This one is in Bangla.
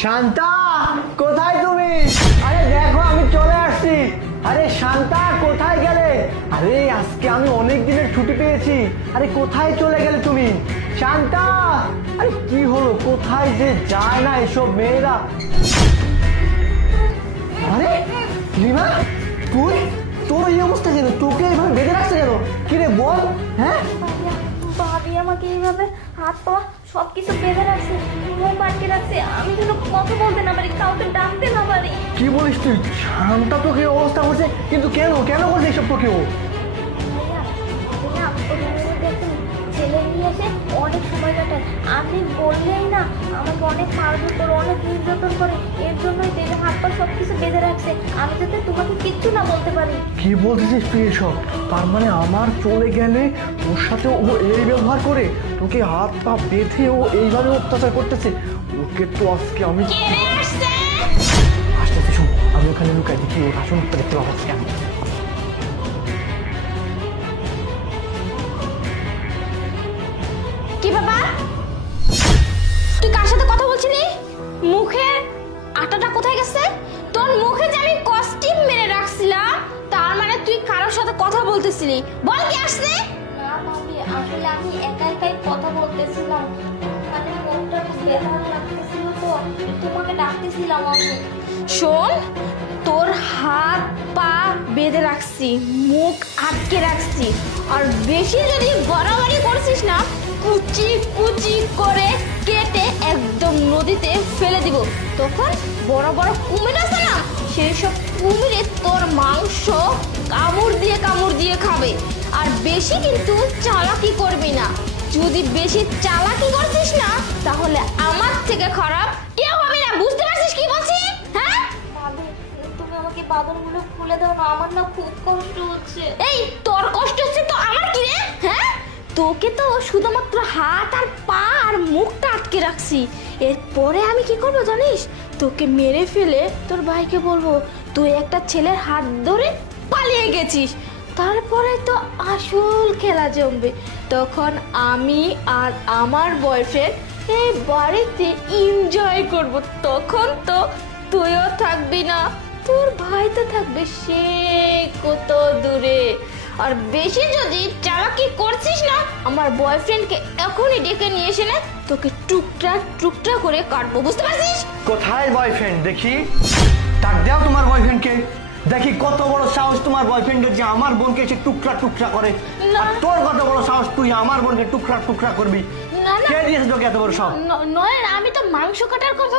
শান্তা, কোথায় তুমি? আরে দেখো আমি চলে আসছি। আরে শান্তা, কোথায় গেলে? আরে আজকে আমি অনেক দিনের ছুটি পেয়েছি। আরে কোথায় চলে গেলে তুমি? শান্তা, আরে কি হলো, কোথায় যে যায় না এসব মেয়েরা। আরে লিমা, তুই, তোর এই অবস্থা কেন? তোকে এভাবে বেঁধে রাখছে কেন? কিরে বল। হ্যাঁ, ভাবি আমাকে এইভাবে হাত পা সবকিছু বেঁধে রাখছে, মুখ আটকে রাখছে, আমি যেন কথা বলতে না পারি, কাউকে ডাকতে না পারি। কি বলিস তুই? শান্তা তোকে অবস্থা করছে, কিন্তু কেন কেন করছে এইসব তোকে ও? ছেলে নিয়ে এসে অনেক সময় কাটায়, আপনি বললেই না আমাকে অনেক মারধর করে, অনেক নির্যাতন করে, এর জন্যই বেঁধে হাত পা সবকিছু বেঁধে রাখছে, আমি যাতে তোমাকে কিচ্ছু না বলতে পারি। কি বলতেছিস তুই এসব? তার মানে আমার চলে গেলে ওর সাথে ও এই ব্যবহার করে, তোকে হাত পা বেঁধে ও এইভাবে অত্যাচার করতেছে? ওকে তো আজকে আমি আসতেছি, শোন, আমি ওখানে লুকাই দেখি ওর আসন দেখতে পাবো আজকে আমি। কি বাবা, তুই কার সাথে কথা বলছিলি? মুখের আটাটা কোথায় গেছে? তোর মুখে যে আমি কস্টিম মেরে রাখছিলাম, তার মানে তুই কারোর সাথে কথা বলতেছিলি? বল কি আসছে? না ভাবি, আসলে আমি একা একাই কথা বলতেছিলাম, মানে মনটা বেদনা লাগতেছিল তো তোমাকে ডাকতেছিলাম আমি। শোন, তোর হাত পা বেঁধে রাখছি, মুখ আটকে রাখছি, আর বেশি যদি বাড়াবাড়ি করছিস না, কুচি কুচি করে কেটে একদম নদীতে ফেলে দিব। তখন বড় বড় কুমির আছে না, সেই সব কুমিরে তোর মাংস কামড় দিয়ে খাবে। আর বেশি কিন্তু চালাকি করবি না, যদি বেশি চালাকি করছিস না তাহলে আমার থেকে খারাপ কেউ হবে না। বুঝতে পারছিস কি বলছি? হ্যাঁ ভাবি, তুমি আমাকে বাঁধনগুলো খুলে দাও না, আমার না খুব কষ্ট হচ্ছে। এই তোর কষ্ট হচ্ছে তো আমার কি রে? হ্যাঁ, তোকে তো শুধুমাত্র হাত আর পা আর মুখটা আটকে রাখছি, এরপরে আমি কি করবো জানিস? তোকে মেরে ফেলে তোর ভাইকে বলবো তুই একটা ছেলের হাত ধরে পালিয়ে গেছিস। তারপরে তো আসল খেলা জমবে, তখন আমি আর আমার বয়ফ্রেন্ড এই বাড়িতে এনজয় করব। তখন তো তুইও থাকবি না, তোর ভাই তো থাকবে সে কত দূরে। আর বেশি যদি চালাকি করছিস না, আমার বয়ফ্রেন্ডকে এখনই ডেকে নিয়ে এসে না তোকে টুকরা টুকরা করে কাটবো। বুঝতে পারছিস? কোথায় বয়ফ্রেন্ড দেখি? ডাক দাও তোমার বয়ফ্রেন্ডকে, দেখি কত বড় সাহস তোমার বয়ফ্রেন্ডের যে আমার বোনকে এসে টুকরা টুকরা করে। আর তোর কত বড় সাহস তুই আমার বোনকে টুকরা টুকরা করবি? না না, কে দিয়েছে তোকে এত বড় সাহস? নয়, আমি তো মাংস কাটার কথা